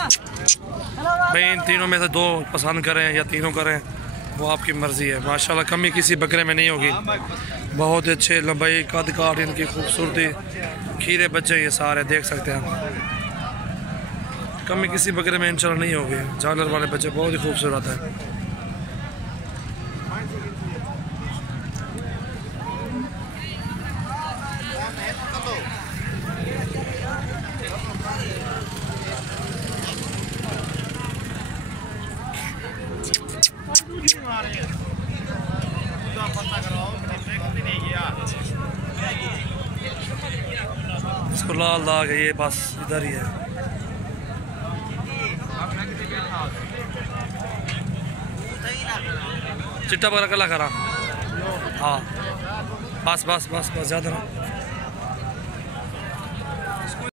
भाई इन तीनों में से दो पसंद करें या तीनों करें, वो आपकी मर्ज़ी है। माशाल्लाह कमी किसी बकरे में नहीं होगी। बहुत अच्छे लंबाई कद काट इनकी खूबसूरती, खीरे बच्चे ये सारे देख सकते हैं। कमी किसी बकरे में इंशाल्लाह नहीं होगी। जानवर वाले बच्चे बहुत ही खूबसूरत है। इसको लाल दाग है, ये बस इधर ही है। चिट्टा बकरा कला करा। हाँ बस बस बस बस ज़्यादा ना।